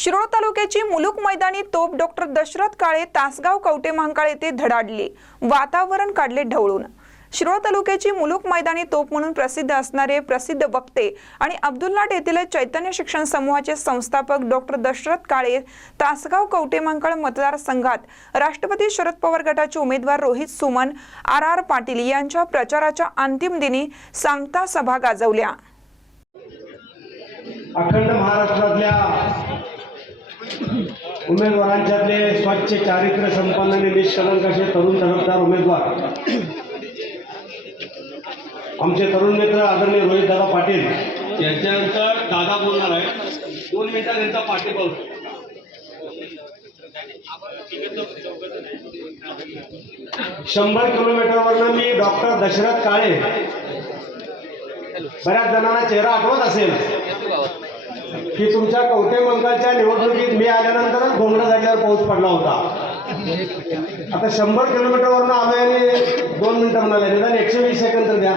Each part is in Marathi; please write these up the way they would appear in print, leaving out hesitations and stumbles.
शिरोळ तालुक्याची मुलुक मैदानी तोप डॉक्टर दशरथ काळे तासगाव कवटे महांकाळ येथे धडाडली, वातावरण काढले ढवळून। शिरोळ तालुक्याची मुलुक मैदानी तोप म्हणून प्रसिद्ध असणारे प्रसिद्ध वक्ते आणि अब्दुल्लाट येथील चैतन्य शिक्षण समूहाचे संस्थापक डॉक्टर दशरथ काळे तासगाव कवटे महांकाळ मतदारसंघात राष्ट्रवादी शरद पवार गटाचे उमेदवार रोहित सुमन आर पाटील यांच्या प्रचाराच्या अंतिम दिनी सांगता सभा गाजवल्या। अखंड महाराष्ट्रातल्या उमेदवारांच्यातले स्वच्छ चारित्र्य संपन्न आणि निष्कलंक असे तरुण तडफदार उमेदवार आमचे तरुण मित्र आदरणीय रोहित दादा पाटील यांच्यानंतर दादा बोलणार आहे। 2 मिनिटात त्यांचा पाटील बोलतो। शंभर किलोमीटरवरनं मी डॉक्टर दशरथ काळे, बऱ्याच जणांना चेहरा आठवत असेल की तुमच्या कवटे महांकाळच्या निवडणुकीत मी आल्यानंतरच घोंगडा जागेवर पाऊस पडला होता। आता 100 किलोमीटरवरनं आलोय आणि 2 मिनिटं म्हणाले, निदान 120 सेकंद तर द्या।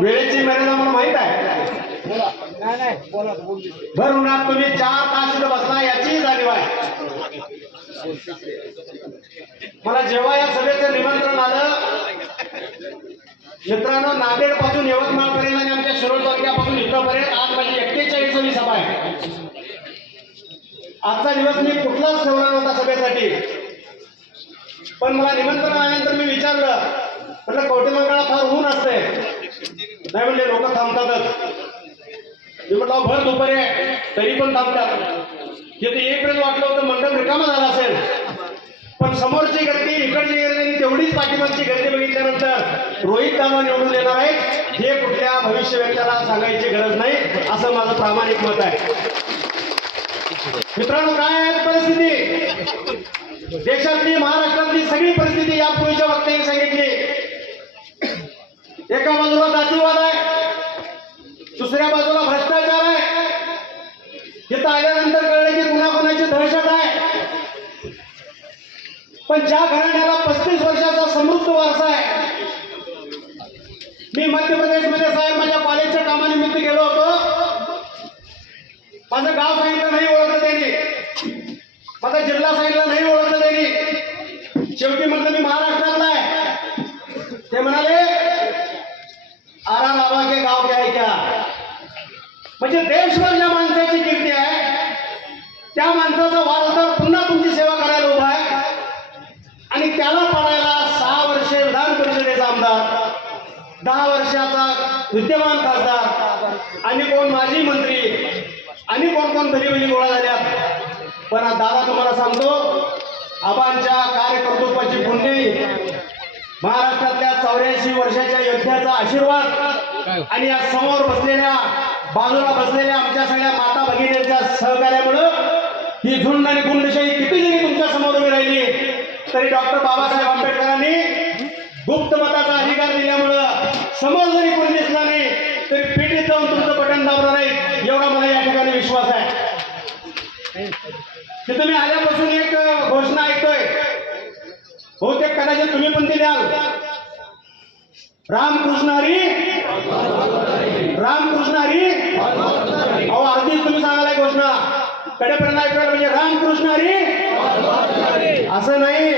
वेळेची मर्यादा मला माहित आहे। भर उन्हात तुम्ही 4 तास इथं बसला याची जाणीव आहे मला। जेव्हा या सभेचं निमंत्रण आलं, मित्रांनो, नांदेड पासून यवतमाळ पर्यंत आणि आमच्या शिरोळ तालुक्यापासून इथपर्यंत आज माझी 41वी सभा आहे। आजचा दिवस मी कुठलाच ठेवला नव्हता सभेसाठी, पण मला निमंत्रण आल्यानंतर मी विचारलं, म्हटलं कवटे महांकाळला फार ऊन असते, नाही म्हणले लोक थांबतातच। मी म्हटलं भर दुपारी आहे तरी पण थांबतात। तिथे येईपर्यंत वाटलं होतं मंडप रिकामा झाला असेल, पण समोरची गर्दी इकडची गर्दी तेवढीच पाठीमागची गर्दी बघितल्यानंतर रोहित दादा निवडून येणार आहेत हे कुठल्या भविष्य व्यक्तीला सांगायची गरज नाही, असं माझं प्रामाणिक मत आहे। मित्रांनो, काय आहे परिस्थिती? देशातली, महाराष्ट्रातली सगळी परिस्थिती यापूर्वीच्या वक्त्यांनी सांगितली। एका बाजूला जातीवाद आहे, दुसऱ्या बाजूला भ्रष्टाचार आहे। इथं आल्यानंतर कळलं की कुणाकुणाची दहशत आहे। पण ज्या घराण्याला 35 वर्षाचा समृद्ध वारसा आहे, मी मध्य प्रदेशमध्ये साहेब माझ्या कॉलेजच्या कामानिमित्त गेलो होतो। माझं गाव सांगितलं नाही ओळखलं त्यांनी, माझा जिल्हा सांगितला नाही ओळखलं त्यांनी। शेवटी म्हटलं मी महाराष्ट्रातला आहे। ते म्हणाले आरा बाबा के गाव क्या है क्या? म्हणजे देशभर ज्या माणसाची कीर्ती आहे त्या माणसाचा वारसदार पुन्हा तुमची सेवा करायला उभा आहे आणि त्याला पाडायला 6 वर्षे विधान परिषदेचा आमदार, 10 वर्षाचा विद्यमान खासदार आणि कोण माजी मंत्री आणि कोण भलीभली गोळा झाल्यात। पण दादा तुम्हाला सांगतो, आबांच्या कार्यकर्तृत्वाची पुण्य, महाराष्ट्रातल्या 84 वर्षाच्या योद्ध्याचा आशीर्वाद आणि या समोर बसलेल्या, बाजूला बसलेल्या आमच्या सगळ्या माता भगिनींच्या सहकार्यामुळे ही झुंड आणि गुंडशाही किती जरी तुमच्या समोर उभी राहिली तरी डॉक्टर बाबासाहेब आंबेडकरांनी गुप्त मताचा अधिकार दिल्यामुळं समोर जरी कोणी दिसला नाही तरी पेटीत जाऊन तुमचं बटन दाबणार नाही, एवढा मला या ठिकाणी विश्वास आहे। तिथं मी आल्यापासून एक घोषणा ऐकतोय, बहुतेक कदाचित तुम्ही पण ती द्याल, रामकृष्ण हरी रामकृष्ण हरी। अहो अर्धीच तुम्ही सांगायला घोषणा, कडेपर्यंत ऐकूया म्हणजे रामकृष्ण हरी असं नाही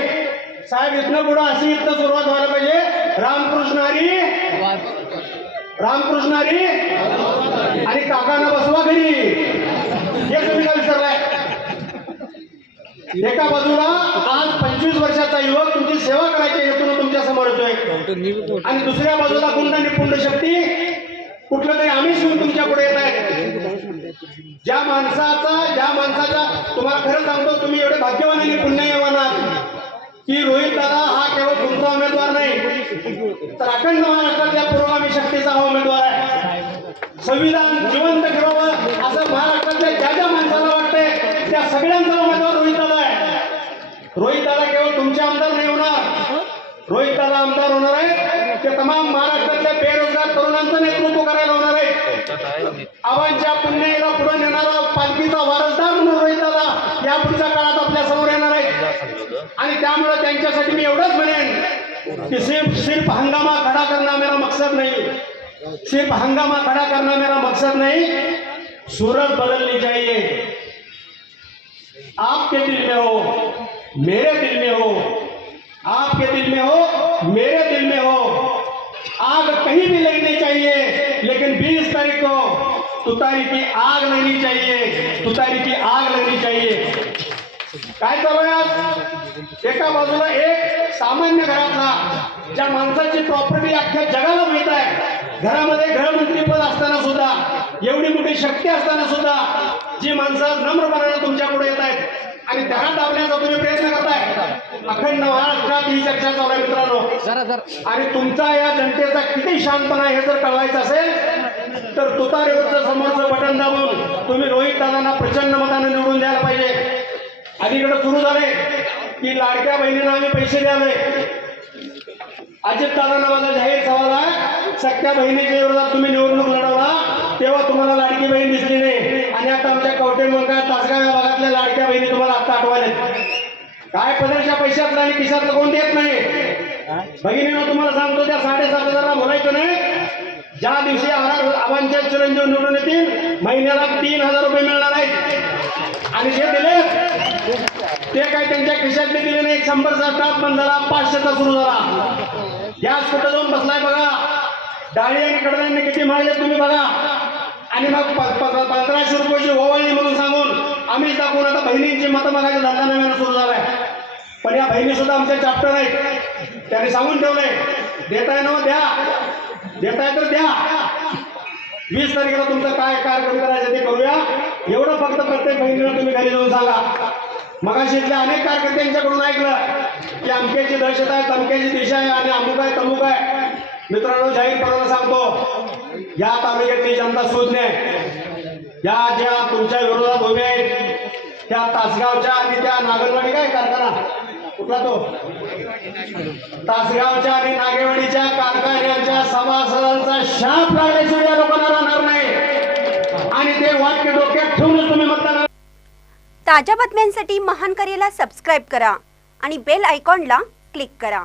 साहेब, इथनं पुढं अशी इथं सुरुवात व्हायला पाहिजे, रामकृष्ण हरी रामकृष्ण हरी आणि काकांना बसवा घरी। हे तुम्ही काय विसरलाय? एका बाजूला आज 25 वर्षाचा युवक तुमची सेवा करायच्या हेतून तुमच्या समोर येतोय आणि दुसऱ्या बाजूला गुंड आणि पुंड शक्ती कुठलं तरी आम्ही शिवून तुमच्या पुढे येत आहे। ज्या माणसाचा तुम्हाला खरं सांगतो, तुम्ही एवढे भाग्यवान आणि पुण्यवान आहात की रोहित दादा हा केवळ तुमचा उमेदवार नाही तर अखंड महाराष्ट्रातल्या पुरोगामी शक्तीचा हा उमेदवार आहे। संविधान जिवंत ठेवावं असं महाराष्ट्रातल्या ज्या माणसाला वाटतंय त्या सगळ्यांचा उमेदवार रोहित दादा आहे। रोहित दादा केवळ तुमचे आमदार नाही होणार, रोहित दादा आमदार होणार आहे ते तमाम महाराष्ट्रातल्या बेरोजगार तरुणांचं नेतृत्व करायला होणार आहे। आबांच्या पुण्याला पुढे नेणारा पालखीचा वारसदार म्हणून रोहित दादा या पुढच्या काळात आपल्या समोर येणार आहे आणि त्यामुळे त्यांच्यासाठी मी एवढंच म्हणेन कि सिर्फ हंगामा खड़ा करना मेरा मकसद नहीं, सिर्फ हंगामा खड़ा करना मेरा मकसद नहीं। सूरत बदलनी चाहिए। आपके दिल में हो, मेरे दिल में हो, आपके दिल में हो, मेरे दिल में हो, आग कहीं भी लगनी चाहिए, लेकिन 20 तारीख को तुतारी की आग लगनी चाहिए, तुतारी की आग लगनी चाहिए। काय चालू आहे आज? एका बाजूला एक सामान्य घरातला ज्या माणसाची प्रॉपर्टी अख्ख्या जगाला मिळत आहे, घरामध्ये गृहमंत्रीपद असताना सुद्धा, एवढी मोठी शक्ती असताना सुद्धा जी माणसं नम्रपणाने तुमच्या पुढे येत आहेत आणि त्यांना दाबण्याचा तुम्ही प्रयत्न करताय। अखंड महाराष्ट्रात ही चर्चा चालू आहे मित्रांनो, आणि तुमचा या जनतेचा किती शांतपणा हे जर कळवायचं असेल तर तुतारीवरचं समोरचं बटन दाबून तुम्ही रोहित दादांना प्रचंड मताने निवडून द्यायला पाहिजे। अलीकडे सुरू झाले की लाडक्या बहिणींना आम्ही पैसे द्यावे। अजित दादांना माझा जाहीर सवाल आहे, सख्या बहिणीच्या विरोधात तुम्ही निवडणूक लढवला तेव्हा तुम्हाला लाडकी बहीण दिसली नाही, आणि आता आमच्या कवठे मंगळ तासगाव या भागातल्या लाडक्या बहिणी तुम्हाला आता आठवायला काय? पदरच्या पैशातलं आणि खिशातलं कोण देत नाही। भगिनीनं तुम्हाला सांगतो, त्या 7,500 बोलायचं नाही। ज्या दिवशी आबांचे चिरंजीव निवडून येतील, महिन्याला 3,000 रुपये मिळणार आहेत, आणि जे दिले ते काय त्यांच्या खिशातले दिले नाही। 100चा स्टाफ बंद झाला, 500चा सुरू झाला। गॅस कुठं जाऊन बसलाय बघा, डाळी आणि कडधान्य किती महागले तुम्ही बघा, आणि मग 1500 रुपयाची ओवाळणी म्हणून सांगून आम्हीच दाखवून आता बहिणींची मतं मागायचा धंदा नव्यानं सुरू झालाय। पण या बहिणी सुद्धा आमच्या चॅप्टर आहेत, त्यांनी सांगून ठेवलंय, देताय ना द्या, देताय तर द्या। 20 तारखेला तुमचं काय कार्यक्रम करायचं ते करूया, एवढं फक्त प्रत्येक बहिणीला तुम्ही घरी जाऊन सांगा। मगाशी इथल्या अनेक कार्यकर्त्यांच्याकडून ऐकलं की अमक्याची दहशत आहे, तमक्याची दिशा आहे, आणि अमुक आहे तमुक आहे। मित्रांनो, जाहीरपणानं सांगतो, या तालुक्यातली जनता सुज्ञ आहे। या ज्या तुमच्या विरोधात उभे आहेत त्या तासगावच्या आणि त्या नागरवाडी काय कारखाना कुठला तो तासगावच्या आणि नागेवाडीच्या कारखान्यांच्या सभासदांचा शाप लागल्याशिवाय या लोकांना राहणार नाही, आणि ते वाक्य डोक्यात ठेवूनच तुम्ही मतदान। ताज्या बातम्यांसाठी महान करेला सबस्क्राइब करा आणि बेल आयकॉनला क्लिक करा।